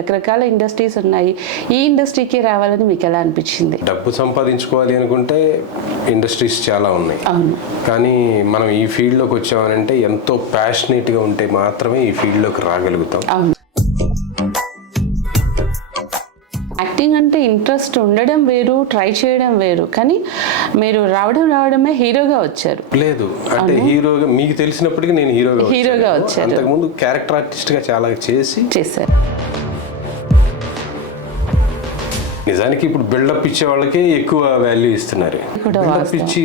రకరకాల ఇండస్ట్రీస్ ఉన్నాయి. ఈ ఇండస్ట్రీకి రావాలని మీకు ఎలా అనిపించింది? డబ్బు సంపాదించుకోవాలి అనుకుంటే ఇండస్ట్రీస్ చాలా ఉన్నాయి. అవును. కానీ మనం ఈ ఫీల్డ్లోకి వచ్చామనంటే ఎంతో ప్యాషనేట్గా ఉంటే మాత్రమే ఈ ఫీల్డ్లోకి రాగలుగుతాం. అవును. యాక్టింగ్ అంటే ఇంట్రెస్ట్ ఉండడం వేరు, ట్రై చేయడం వేరు. కానీ మీరు రావడమే హీరోగా వచ్చారు. లేదు అంటే హీరోగా మీకు తెలిసినప్పటికీ నేను హీరోగా వచ్చారు. అంతకుముందు క్యారెక్టర్ ఆర్టిస్ట్గా చాలా చేశారు. నిజానికి ఇప్పుడు బిల్డప్ ఇచ్చే వాళ్ళకే ఎక్కువ వాల్యూ ఇస్తున్నారు. బిల్డప్ ఇచ్చి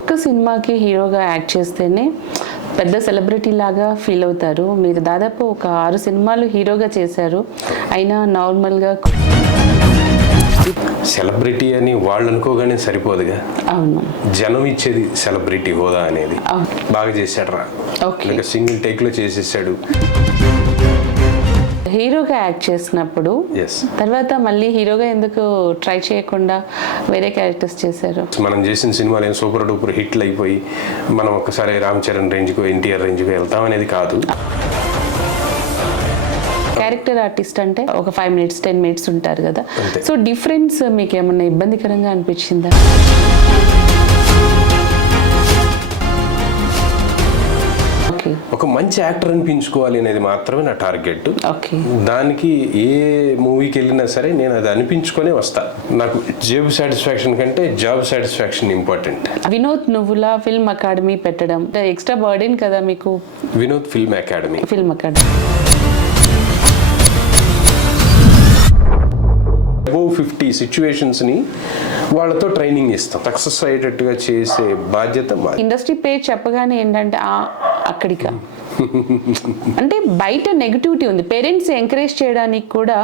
ఒక్క సినిమాకి హీరోగా యాక్ట్ చేస్తేనే పెద్ద సెలబ్రిటీ లాగా ఫీల్ అవుతారు. మీరు దాదాపు ఒక 6 సినిమాలు హీరోగా చేశారు. అయినా నార్మల్గా సెలబ్రిటీ అని వాళ్ళు అనుకోగానే సరిపోదుగా. అవును. జనం ఇచ్చేది సెలబ్రిటీ హోదా అనేది. బాగా చేశాడు రా, ఓకే, సింగిల్ టేక్ లో చేసేసాడు. హీరోగా యాక్ట్ చేసినప్పుడు తర్వాత మళ్ళీ హీరోగా ఎందుకు ట్రై చేయకుండా వేరే క్యారెక్టర్స్ చేశారు? మనం చేసిన సినిమాలు ఏం సూపర్ డూపర్ హిట్లు అయిపోయి మనం ఒకసారి రామ్ చరణ్ రేంజ్కో ఎన్టీఆర్ రేంజ్కో వెళ్తాం అనేది కాదు. క్యారెక్టర్ ఆర్టిస్ట్ అంటే ఒక 5 minutes 10 minutes ఉంటారు కదా. సో డిఫరెన్స్ మీకు ఏమన్నా ఇబ్బందికరంగా అనిపించిందా? ఒక మంచి యాక్టర్ అనిపించుకోవాలి అనేది మాత్రమే నా టార్గెట్. దానికి ఏ మూవీకి వెళ్ళినా సరే నేను అది అనిపించుకునే వస్తా. నాకు జేబు సాటిస్ఫాక్షన్ కంటే జాబ్ సాటిస్ఫాక్షన్ ఇంపార్టెంట్. వినోద్ నువ్వులా ఫిల్మ్ అకాడమీ పెట్టడం ఎక్స్ట్రా బర్డెన్ కదా మీకు? Vinod film academy above 50 situations ని వాళ్ళతో ట్రైనింగ్ ఇస్తాం. సక్సెస్ అయ్యేటట్టుగా చేసే బాధ్యత మాది. ఇండస్ట్రీ పేరు చెప్పగానే ఏంటంటే అక్కడిక అంటే బయట నెగటివిటీ ఉంది. పేరెంట్స్ ఎంకరేజ్ చేయడానికి కూడా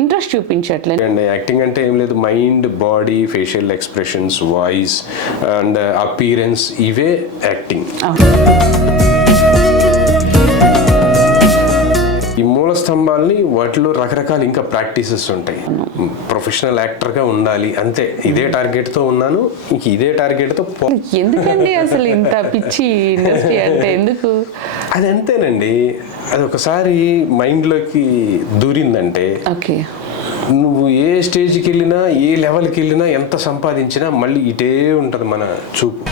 ఇంట్రెస్ట్ చూపించట్లేదు. అండ్ యాక్టింగ్ అంటే ఏం లేదు, mind, body, facial expressions, voice and appearance, ఇవే యాక్టింగ్. ఈ మూల స్తంభాలని వాటిలో రకరకాల ఇంకా ప్రాక్టీసెస్ ఉంటాయి. ప్రొఫెషనల్ యాక్టర్గా ఉండాలి అంతే. ఇదే టార్గెట్ తో ఉన్నాను, ఇంక ఇదే టార్గెట్ తో. ఎందుకండి అసలు ఇంత పిచ్చి ఇండస్ట్రీ అంటే ఎందుకు? అది అంతేనండి, అది ఒకసారి మైండ్లోకి దూరిందంటే నువ్వు ఏ స్టేజ్కి వెళ్ళినా, ఏ లెవెల్కి వెళ్ళినా, ఎంత సంపాదించినా మళ్ళీ ఇటే ఉంటుంది మన చూపు.